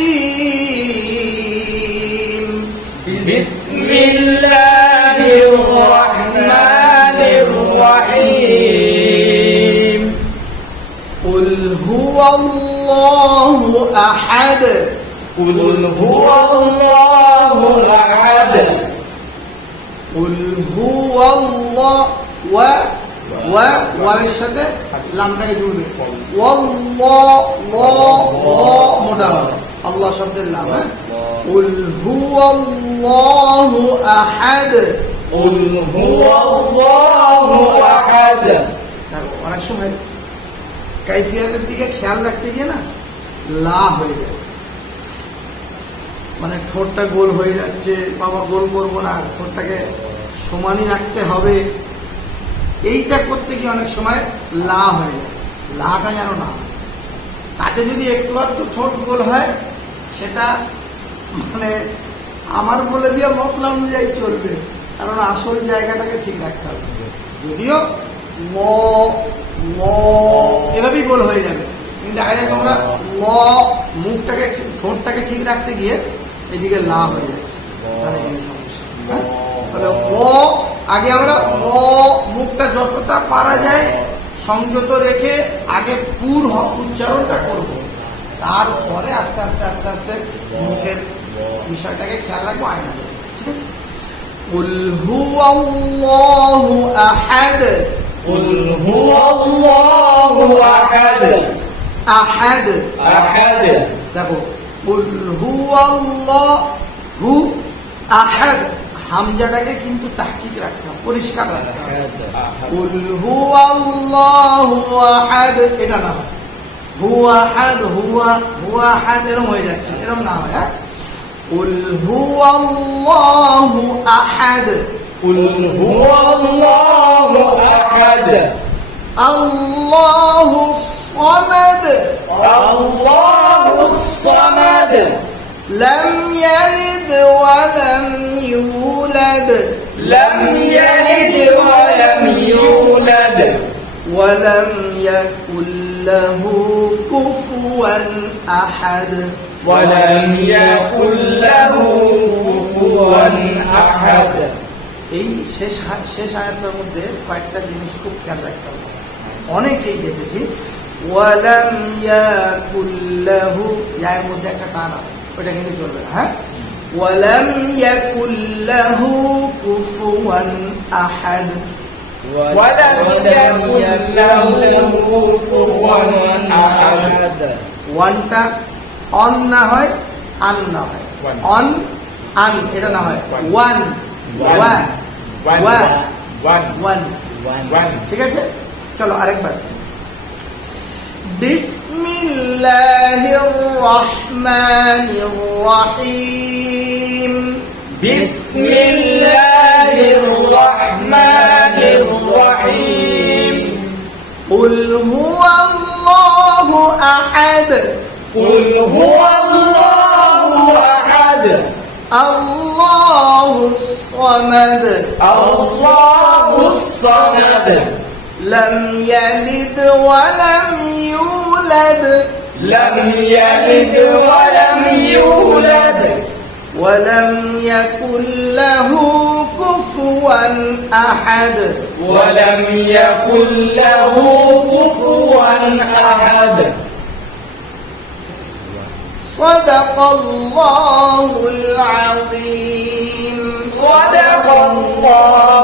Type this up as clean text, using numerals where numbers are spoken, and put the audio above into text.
الرحيم بسم الله الرحمن الرحيم قل هو الله أحد قل هو الله أحد قل هو الله war সাথে লামটাকে জুড়বে ওয়াল্লাহ মোটা হবে আল্লাহ শব্দের লাম কুল হুয়াল্লাহু আহাদ কুল হুয়াল্লাহু আহাদ। দেখো অনেক সময় কাইফিয়াতের দিকে খেয়াল রাখতে গিয়ে না লা হয়ে যায়, মানে ঠোঁটটা গোল হয়ে যাচ্ছে, বাবা গোল করবো না, ঠোঁটটাকে সমানই রাখতে হবে, এইটা করতে গিয়ে অনেক সময় লা হয়ে যায়। লাটা যেন না, তাতে যদি একটু আধটু ঠোঁট গোল হয় সেটা মানে আমার বলে দিয়ে মশলা অনুযায়ী চলবে, কারণ আসল জায়গাটাকে ঠিক রাখতে হবে। যদিও ল এভাবেই গোল হয়ে যাবে, কিন্তু দেখা যায় তোমরা ল মুখটাকে ঠোঁটটাকে ঠিক রাখতে গিয়ে এদিকে লা হয়ে যাচ্ছে, তাহলে আগে আমরা মুখটা যতটা পারা যায় সংযত রেখে আগে পুর উচ্চারণটা করব, তারপরে আস্তে আস্তে আস্তে আস্তে মুখের বিষয়টাকে খেয়াল রাখবো আয়না, ঠিক আছে? কুল হুয়াল্লাহু আহাদ কুল হুয়াল্লাহু আহাদ আহাদ আহাদ। দেখো কুল হুয়াল্লাহু আহাদ, হামজাটাকে কিন্তু তাহকিক রাখতে হবে, পরিষ্কার রাখতে হবে। কুল হুয়াল্লাহু আহাদ এটা না হয় হুয়া আহাদ হুয়া আহাদ এরকম হয়ে যাচ্ছে, এরকম না হয়। কুল হুয়াল্লাহু আহাদ কুল হুয়াল্লাহু আহাদ আল্লাহুস সামাদ আল্লাহুস সামাদ لم يلد ولم يولد لم يلد ولم يولد ولم يكن له كفوا أحد ولم يكن له كفوا أحد। এই শেষ আয়াতের মধ্যে কয়েকটা জিনিস খুব খেয়াল রাখতে হবে। অনেকেই দেখেছি ওয়ালাম ইয়াকুল লাহু, এর মধ্যে একটা টান আছে, ওটা কিন্তু চলবে না। হ্যাঁ, ওয়ালাম ইয়াকুল লাহু কুফুয়ান আহাদ ওয়ালাম ইয়াকুল লাহু কুফুয়ান আহাদ। ওয়ানটা অন না হয় আন না হয়, অন আন এটা না হয়, ওয়ান ওয়ান ওয়ান ওয়ান, ঠিক আছে? চলো আরেকবার। بسم الله الرحمن الرحيم بسم الله الرحمن الرحيم قل هو الله أحد قل هو الله أحد الله الصمد الله الصمد لم يلد ولم يولد لم يلد ولم يولد ولم يكن له كفوا أحد ولم يكن له كفوا أحد صدق الله العظيم صدق الله